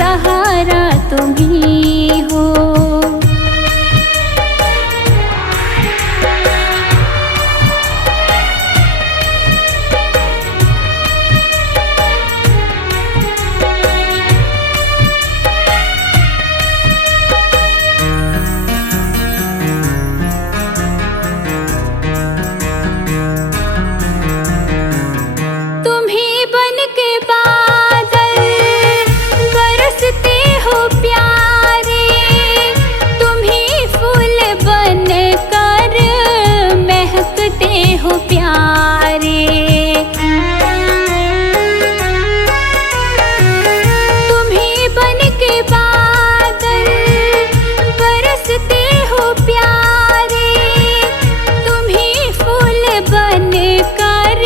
सहारा तुम ही हो। हो प्यारे, तुम्ही बन के बादल बरसते हो प्यारे, तुम्ही फूल बन कर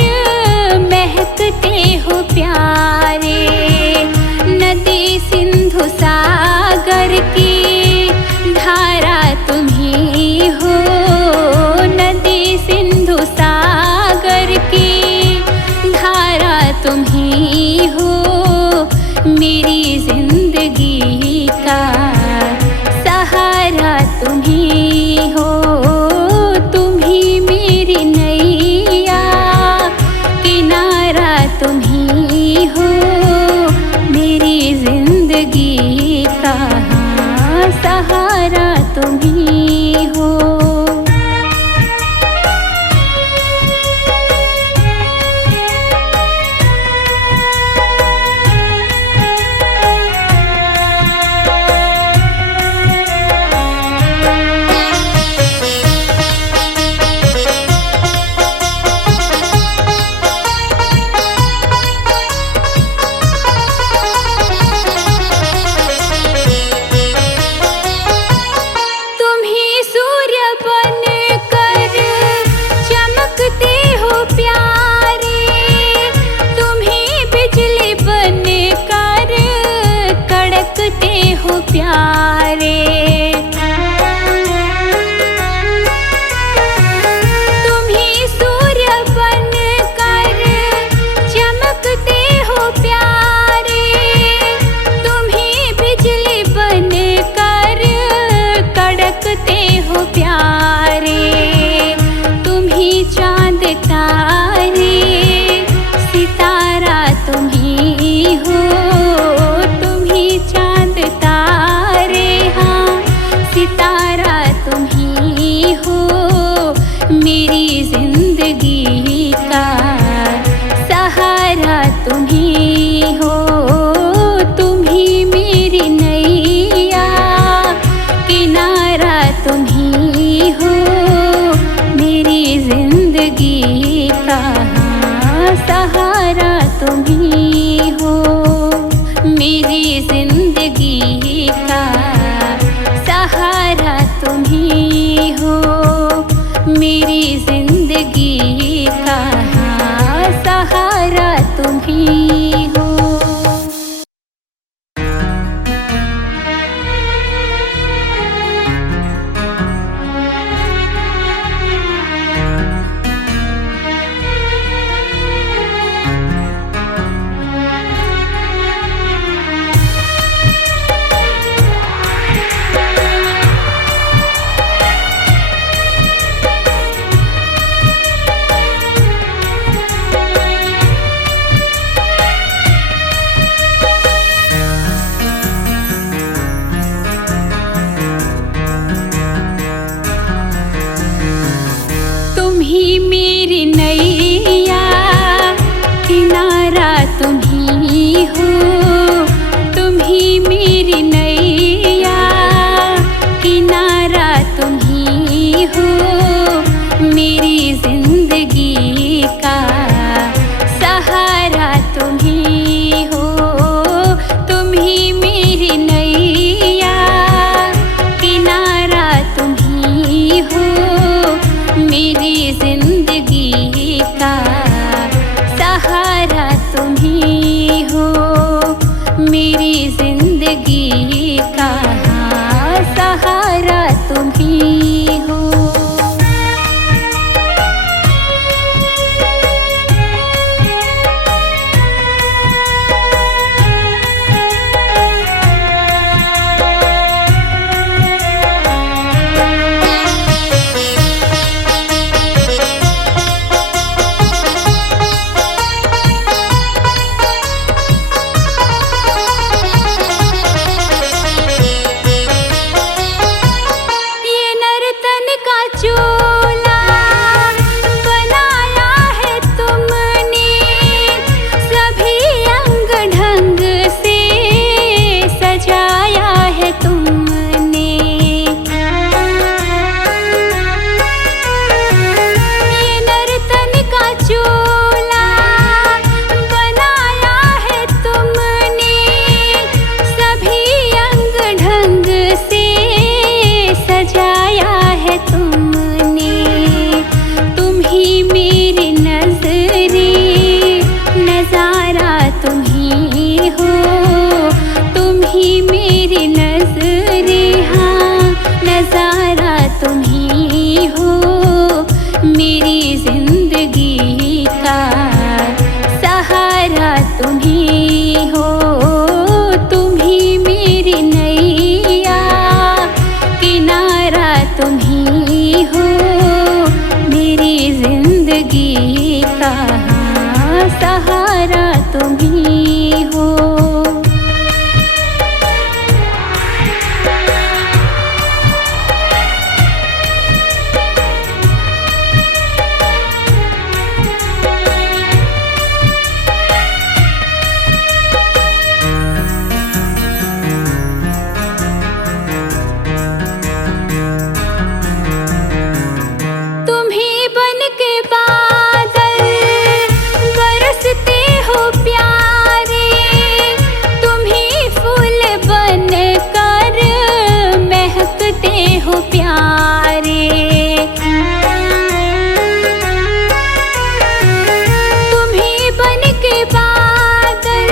महकते हो प्यारे। नदी सिंधु सागर की धारा तुम्ही हो, नदी सिंधु सागर की धारा तुम्ही हो। मेरी जिंदगी का सहारा तुम्ही हो, तुम्ही मेरी नैया किनारा तुम्ही हो। मेरी जिंदगी का सहारा तुम्ही हो। हो प्यारे, तुम्ही सूर्य बन कर चमकते हो प्यारे, तुम्ही बिजली बन कर कड़कते हो प्यारे। तुम्ही चांद तारे सितारा तुम्ही हो, तुम्ही चांद तारे हाँ सितारा तुम्ही हो। मेरी जिंदगी का सहारा तुम्ही हो, तुम्ही मेरी नैया किनारा तुम्ही हो। मेरी जिंदगी का सहारा तुम्ही हो, मेरी जिंदगी का सहारा तुम्ही हो। मेरी जिंदगी का सहारा तुम्ही हो। तुम्ही मेरी नैया किनारा तुम्ही हो, तुम्ही मेरी नैया किनारा तुम्ही हो। मेरी जिंदगी का सहारा तुम्ही हो, तुम्ही मेरी नैया किनारा तुम्ही हो। मेरी जिंदगी का सहारा तुम्ही हो, मेरी जिंदगी का सहारा तुम्ही हो। तुम ही हो, मेरी जिंदगी का सहारा तुम ही हो। हो प्यारे, तुम्ही बन के बादल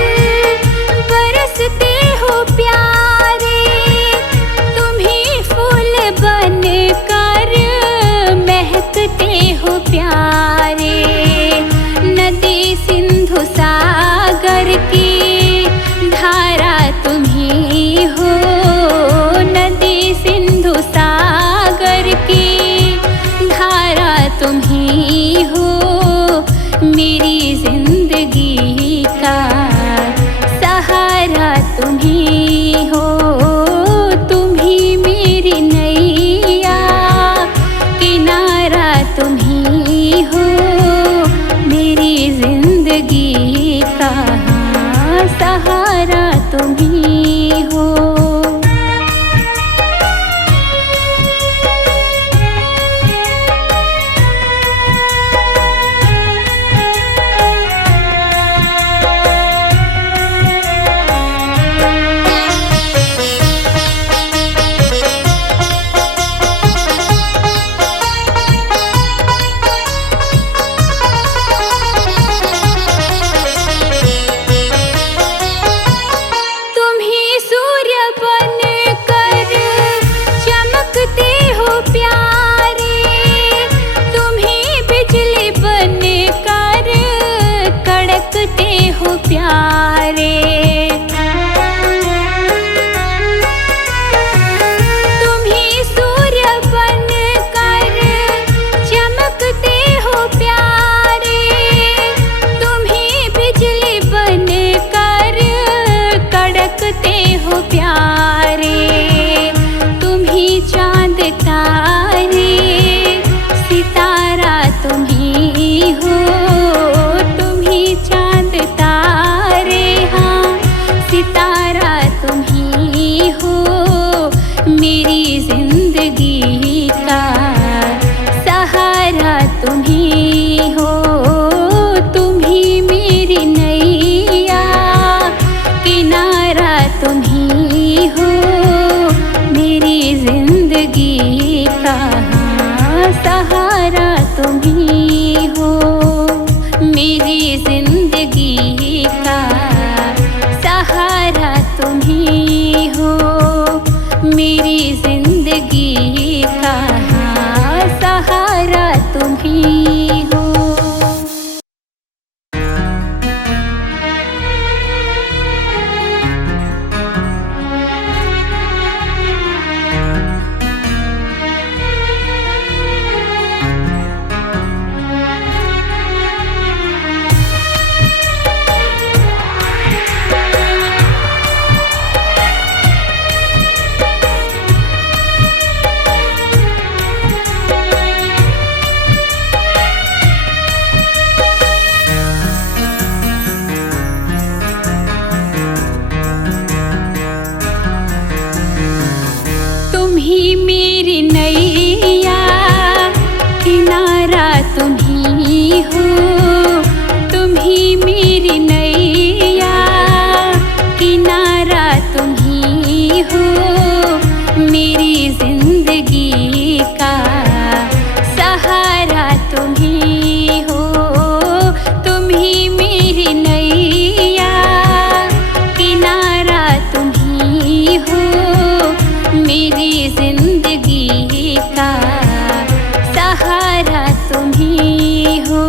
बरसते हो प्यारे, तुम्ही फूल बन कर महकते हो प्यारे। नदी सिंधु सागर की धारा तुम्ही हो, तुम ही हो, मेरी जिंदगी का सहारा तुम ही हो। तुम ही मेरी नैया किनारा तुम ही हो, मेरी जिंदगी का सहारा तुम ही हो। हो प्यारे, तुम ही सूर्य बन कर चमकते हो प्यारे, तुम ही बिजली बन कर कड़कते हो प्यारे। तुम ही चांद तारे सितारा तुम ही हो, तुम ही चांद तारे हाँ सितारा तुम ही हो, मेरी जिंदगी का सहारा तुम ही हो। तुम ही मेरी नैया किनारा तुम ही हो, मेरी जिंदगी का सहारा तुम ही हो, मेरी जिंदगी का सहारा तुम ही हो, मेरी जिंदगी का सहारा तुम ही हो। तुम ही हो, तुम ही मेरी नैया किनारा तुम ही हो, मेरी जिंदगी का सहारा तुम ही हो। तुम ही मेरी नैया किनारा तुम ही हो, मेरी जिंदगी का सहारा तुम ही हो।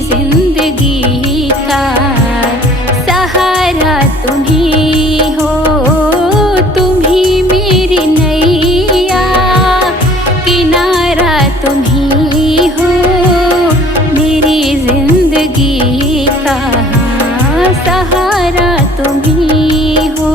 जिंदगी का सहारा तुम ही हो। तुम ही मेरी नैया, किनारा तुम ही हो। मेरी जिंदगी का सहारा तुम ही हो।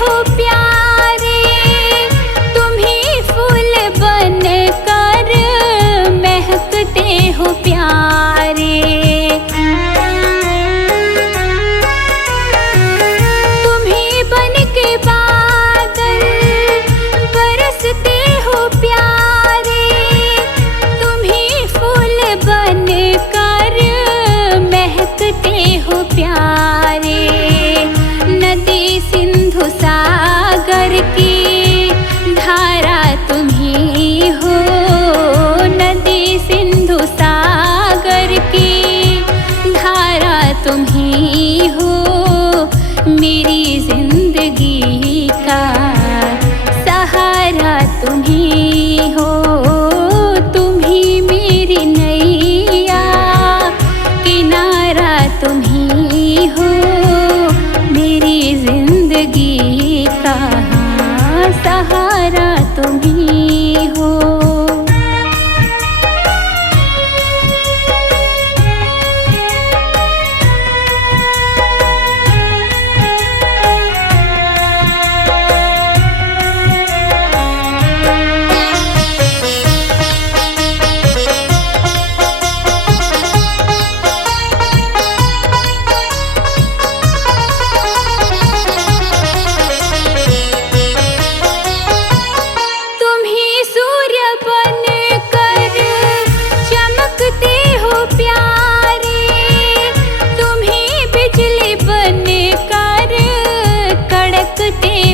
हो प्यारे, तुम्हीं बन के बादल बरसते हो प्यारे। तुम्हीं फूल बन कर महकते हो प्यारे। नदी सिंधु सागर की धारा तुम्हीं हो। नदी सिंधु सागर की धारा तुम ही हो। मेरी जिंदगी का सहारा तुम ही हो। तुम ही मेरी नैया, किनारा तुम ही हो। मेरी जिंदगी का सहारा तुम ही हो।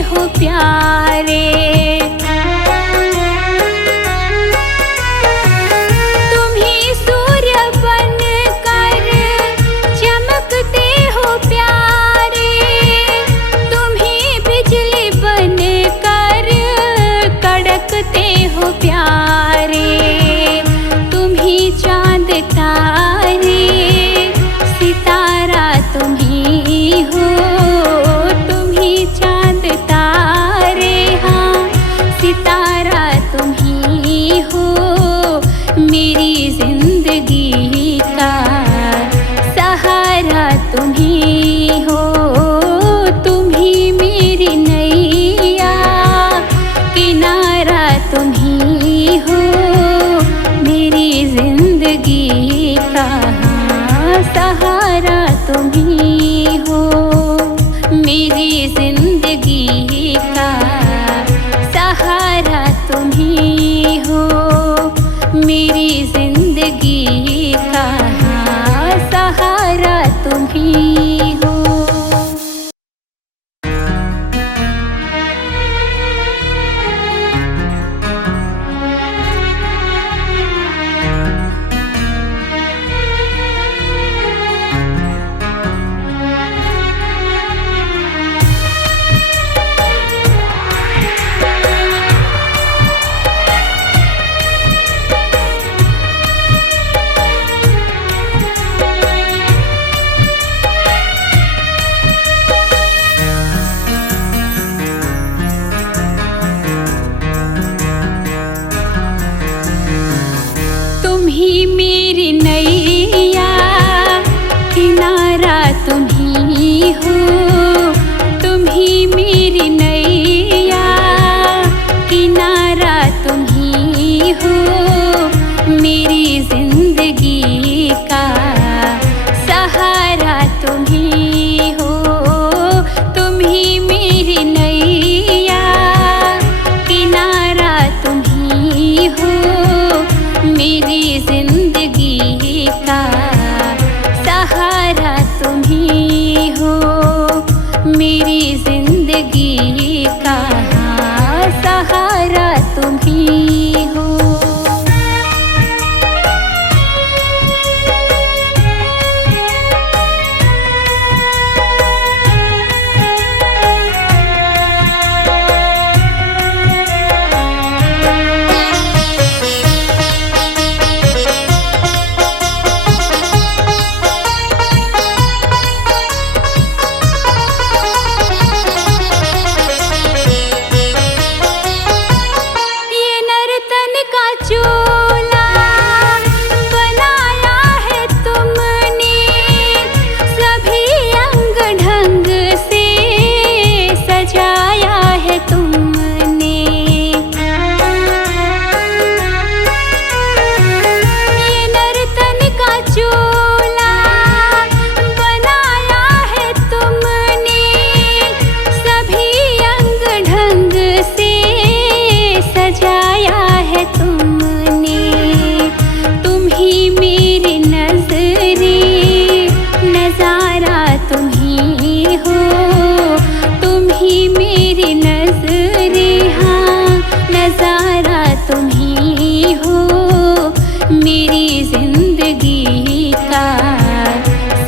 हो प्यारे, तुम ही सूर्य बन कर चमकते हो प्यारे। तुम ही बिजली बन कर कड़कते हो प्यारे। तुम ही चांद तारे सितारा तुम ही हो। सितारा तुम ही हो। मेरी जिंदगी का सहारा तुम ही हो। तुम ही मेरी नैया, किनारा तुम ही हो। मेरी जिंदगी का सहारा तुम ही हो। मेरी जिंदगी का सहारा तुम ही हो। मेरी जिंदगी का सहारा तुम ही हो। ही मेरी नैया, किनारा तुम ही हो। तुम ही मेरी नैया, किनारा तुम ही हो। मेरी जिंदगी का सहारा तुम ही हो। तुम ही मेरी नैया, किनारा तुम ही हो। मेरी जिंदगी का सहारा तुम ही मेरी जिंदगी का सहारा तुम ही हो।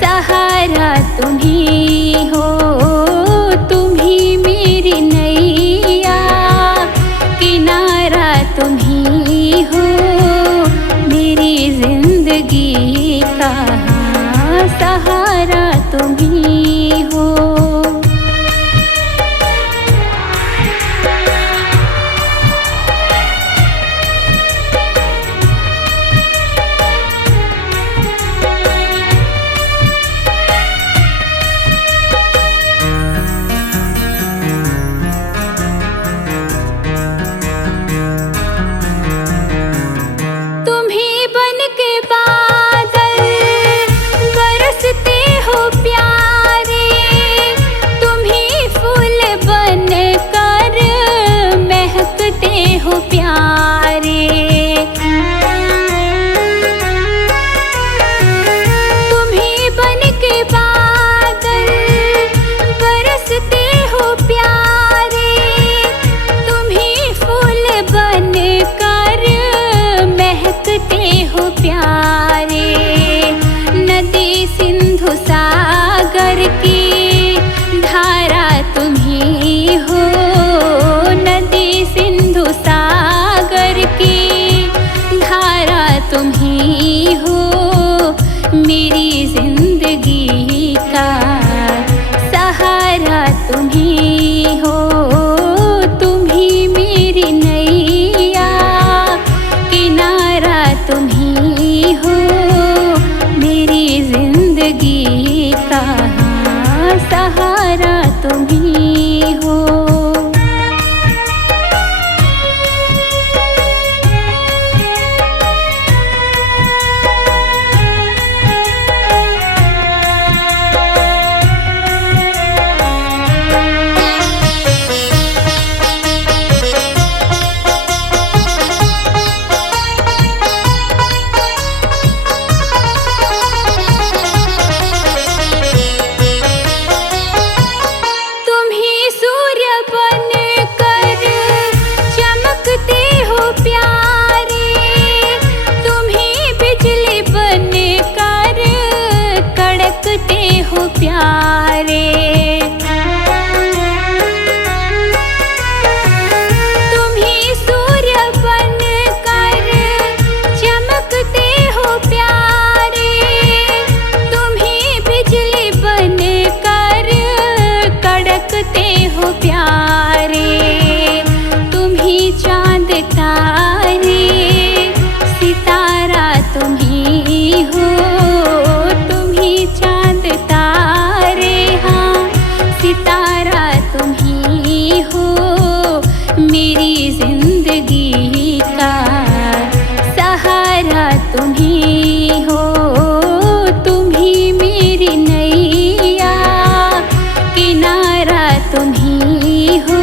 सहारा तुम ही हो। तुम ही हो मेरी जिंदगी का सहारा तुम ही हो। तुम ही मेरी नैया किनारा तुम ही हो मेरी जिंदगी का सहारा तुम ही हो। प्यारे तुम ही सूर्य बन कर चमकते हो प्यारे। तुम ही बिजली बन कर कड़कते हो प्यारे। तुम ही चांद तारे सितारा तुम ही हो। तुम ही चांद सितारा तुम ही हो मेरी जिंदगी का सहारा तुम ही हो। तुम ही मेरी नैया किनारा तुम ही हो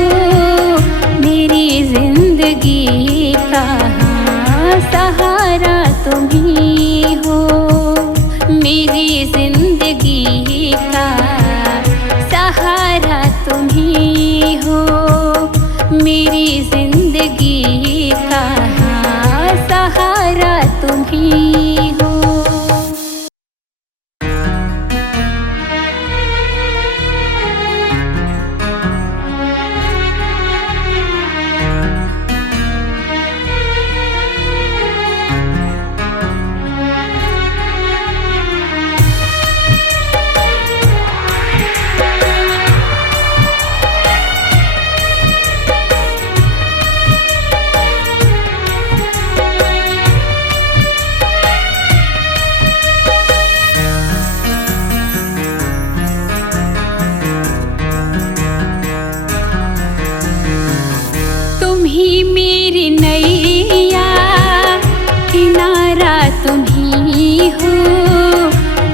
मेरी जिंदगी का सहारा तुम ही हो। मेरी जिंदगी का सहारा ही हो, मेरी जिंदगी का सहारा तुम ही हो। तुम ही मेरी नैया, किनारा तुम ही हो,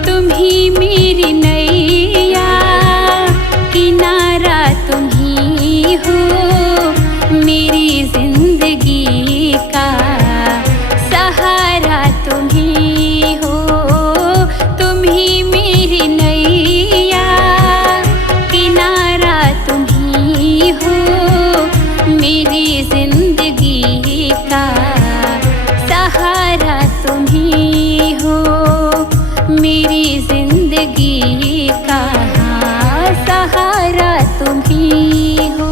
तुम ही मेरी नैया, किनारा तुम ही हो, मेरी जिंदगी का सहारा तुम ही हो। तुम ही मेरी नैया, किनारा तुम ही हो, मेरी जिंदगी का सहारा तुम ही हो, मेरी जिंदगी का सहारा तुम ही हो।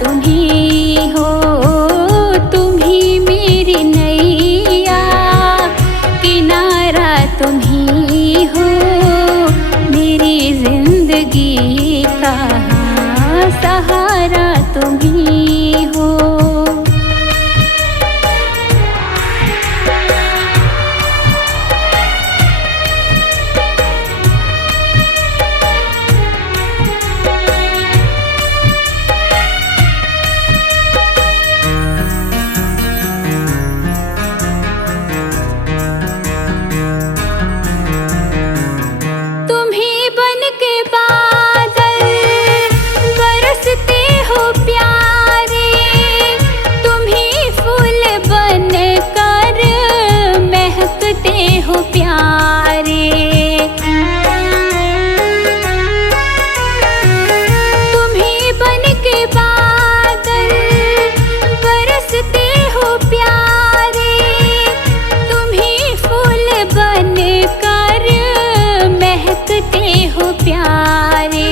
तुम ही हो, तुम ही मेरी नैया, किनारा तुम ही हो, मेरी जिंदगी का सहारा तुम ही हो। हो प्यारे, तुम्हीं बन के बादल बरसते हो प्यारे, तुम्हीं फूल बन कर महकते हो प्यारे।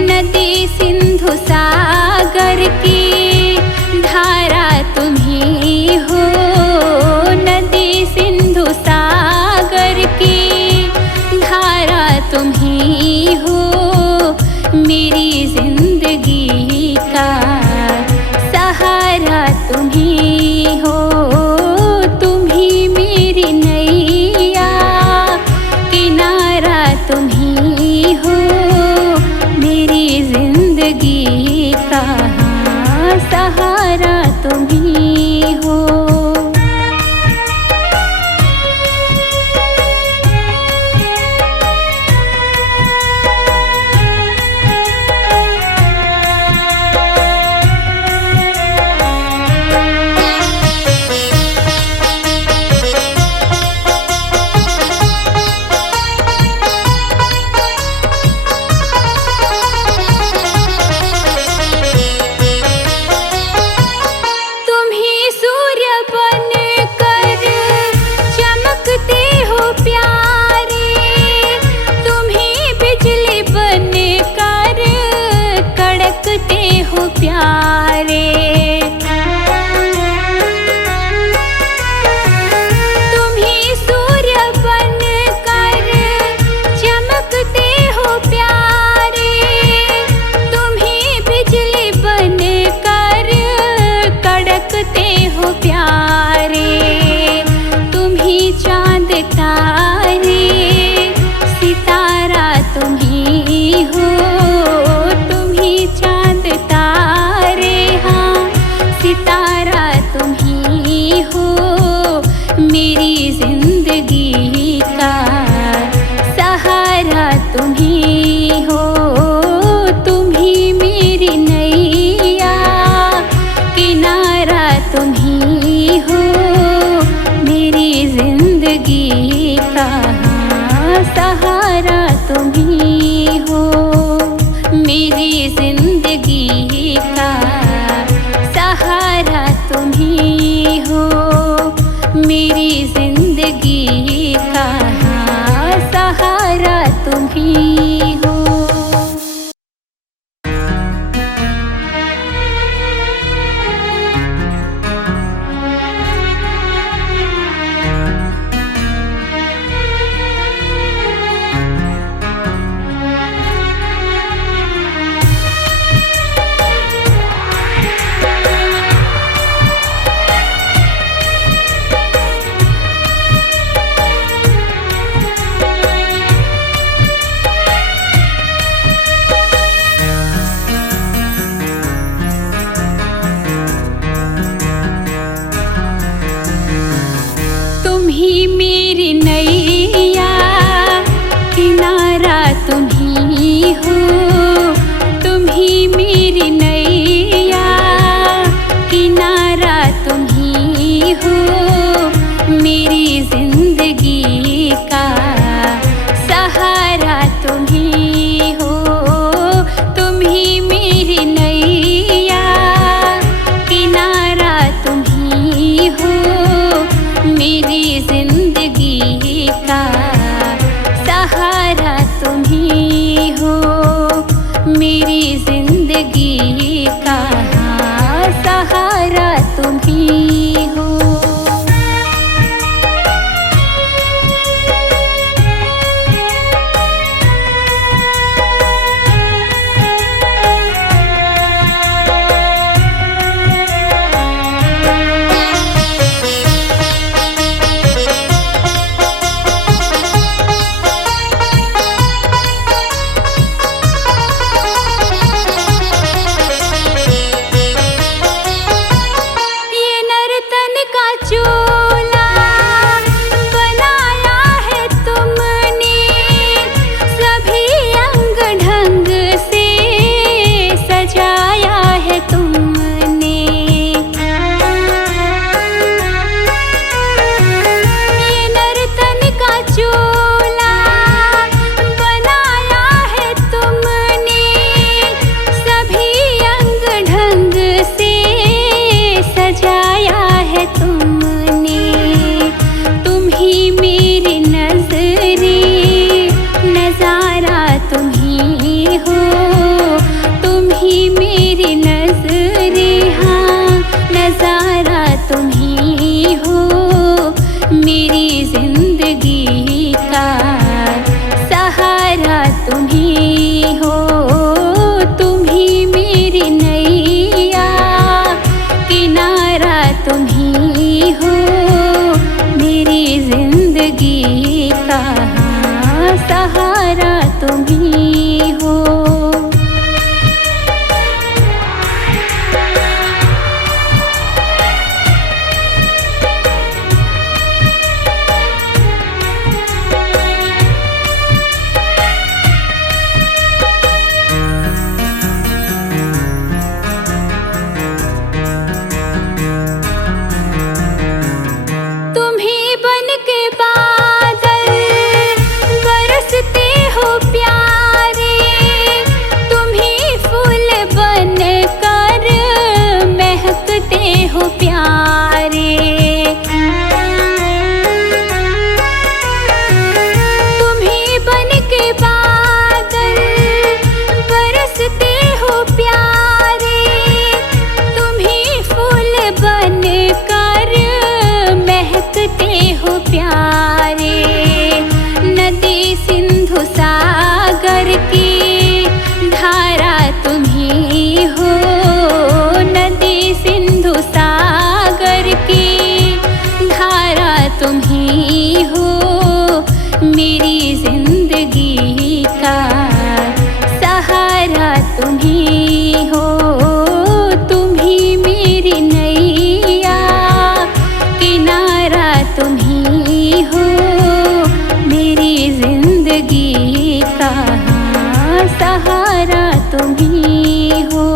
नदी सिंधु सागर की धारा तुम्हीं हो, नदी सिंधु सागर की धारा तुम ही हो, मेरी जिंदगी का सहारा तुम ही हो। तुम ही मेरी नैया, किनारा तुम ही हो, मेरी जिंदगी का सहारा तुम ही हो। जिंदगी का सहारा तुम ही हो। मेरी जिंदगी का सहारा तुम ही हो। मेरी जिंदगी का सहारा तुम ही हो। तुम ही मेरी नैया किनारा तुम ही हो। तुम ही मेरी नैया किनारा तुम ही हो। मेरी जिंदगी का सहारा तुम ही हो। तुम ही मेरी नैया किनारा तुम ही हो। मेरी जिंदगी का सहारा तुम ही हो। मेरी जिंदगी का सहारा तुम ही हो। तुम ही हो। तुम ही मेरी नैया किनारा तुम ही हो। मेरी जिंदगी का सहारा तुम ही हो। सागर की धारा तुम ही हो। नदी सिंधु सागर की धारा तुम ही हो। मेरी जिंदगी का सहारा तुम ही हो। तुम ही मेरी नैया किनारा तुम ही हो। मेरी जिंदगी का सहारा तुम ही हो।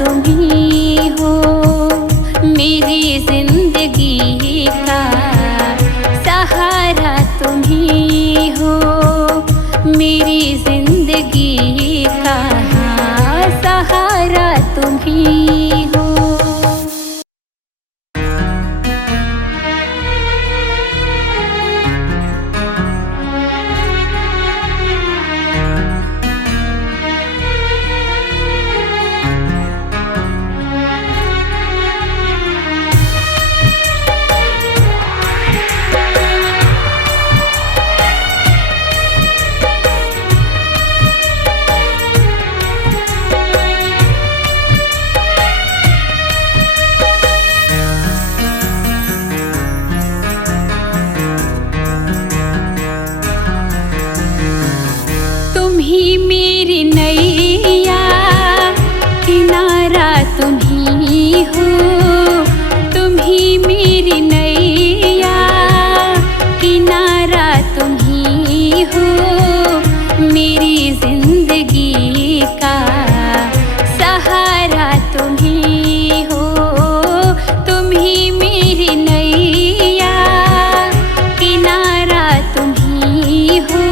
तुम ही हो, मेरी जिंदगी का सहारा तुम ही हो, मेरी जिंदगी का सहारा तुम ही हो। तुम ही मेरी नैया, किनारा तुम ही हो, तुम ही मेरी नैया, किनारा तुम ही हो, मेरी जिंदगी का सहारा तुम ही हो, तुम ही मेरी नैया, किनारा तुम ही हो,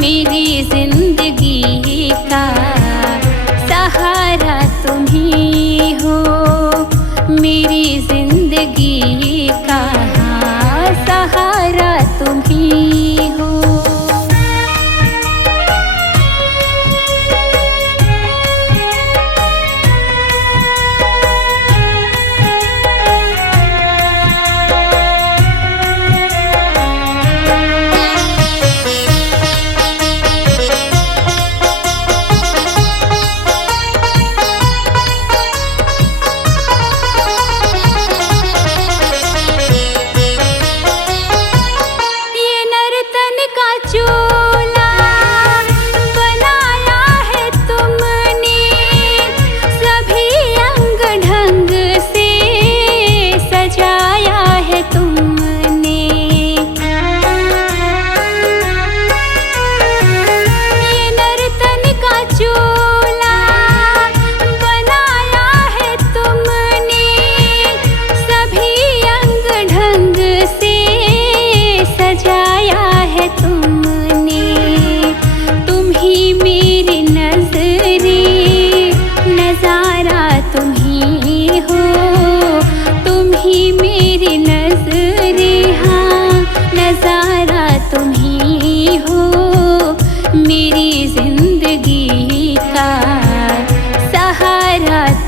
मेरी जिंदगी का सहारा तुम ही हो, मेरी जिंदगी का सहारा तुम ही हो।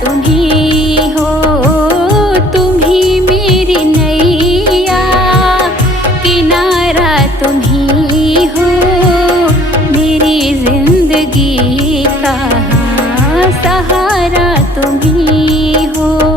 तुम ही हो, तुम ही मेरी नैया, किनारा तुम ही हो, मेरी जिंदगी का सहारा तुम ही हो।